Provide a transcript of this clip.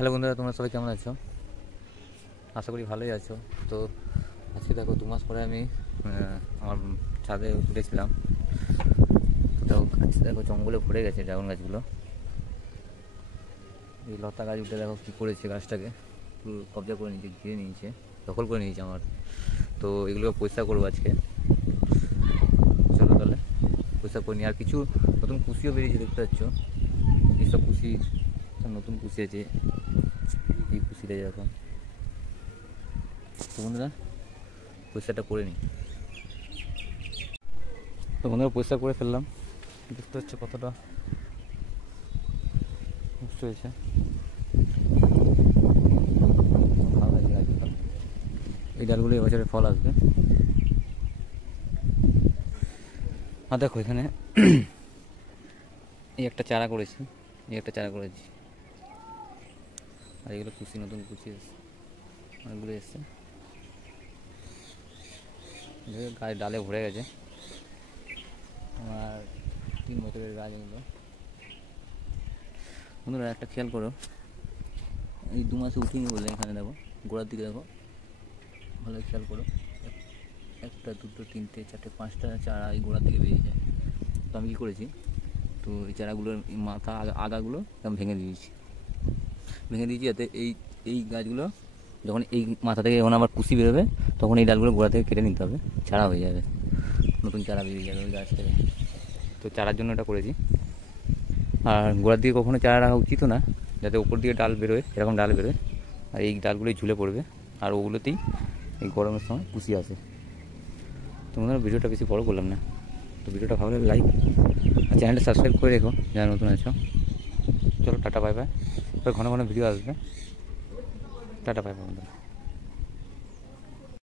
হ্যালো বন্ধুরা, তোমরা সবাই কেমন আছো? আশা করি ভালোই আছো। তো আজকে দেখো 2 মাস পরে আমি আমার ছাদে উঠেছিলাম। তো গাছ দেখো জঙ্গলে ভরে গেছে, ড্রাগন গাছগুলো। এই লতা গাছ উঠে দেখো কী করেছে, গাছটাকে পুরো কবজা করে নিয়েছে, ঘিরে নিয়েছে, দখল করে নিয়েছে আমার। তো এগুলোকে পরিষ্কার করবো আজকে। চলো তাহলে পরিষ্কার করে নিই। আর কিছু নতুন কুশিও বেরিয়েছে, দেখতে পাচ্ছ। এইসব কুশি সব নতুন কুশি আছে, এই কুশিটা এরকম। তো বন্ধুরা পরিষ্কারটা করে নিই। তো বন্ধুরা পরিষ্কার করে ফেললাম, দেখতে হচ্ছে কতটা নষ্ট হয়েছে। ভালো লাগছে গাছগুলো, এই ডালগুলো এবছরে ফল আসবে। আর দেখো এখানে এই একটা চারা করেছি, আর এগুলো কুশি, নতুন কুশি এসছে, অনেকগুলো এসছে। গাছ ডালে ভরে গেছে, আমার 3 বছরের গাছ এগুলো। বন্ধুরা একটা খেয়াল করো, এই 2 মাসে উঠিনি বলে এখানে দেখো গোড়ার দিকে দেখো, ভালো খেয়াল করো, 1টা 2টো 3টে 4টে 5টা চারা এই গোড়ার দিকে বেরিয়ে যায়। তো আমি কী করেছি, তো এই চারাগুলোর মাথা আগাগুলো আমি ভেঙে দিয়েছি যাতে এই গাছগুলো যখন এই মাথা থেকে যখন আবার কুশি বেরোবে, তখন এই ডালগুলো গোড়া থেকে কেটে নিতে হবে, চারা হয়ে যাবে, নতুন চারা বেরিয়ে যাবে ওই গাছ থেকে। তো চারার জন্য এটা করেছি। আর গোড়ার দিকে কখনো চারা রাখা উচিত না, যাতে উপর দিকে ডাল বেরোয়, এরকম ডাল বেরোয়, আর এই ডালগুলোই ঝুলে পড়বে, আর ওগুলোতেই এই গরমের সময় কুশি আসে। তো মনে হয় ভিডিওটা বেশি বড় করলাম না। তো ভিডিওটা ভালো লাগলে লাইক আর চ্যানেলটা সাবস্ক্রাইব করে রেখো যারা নতুন আছো। চলো টাটা বাই বাই, ঘন ঘন ভিডিও আসবে। টাটা বাই বাই বন্ধুরা।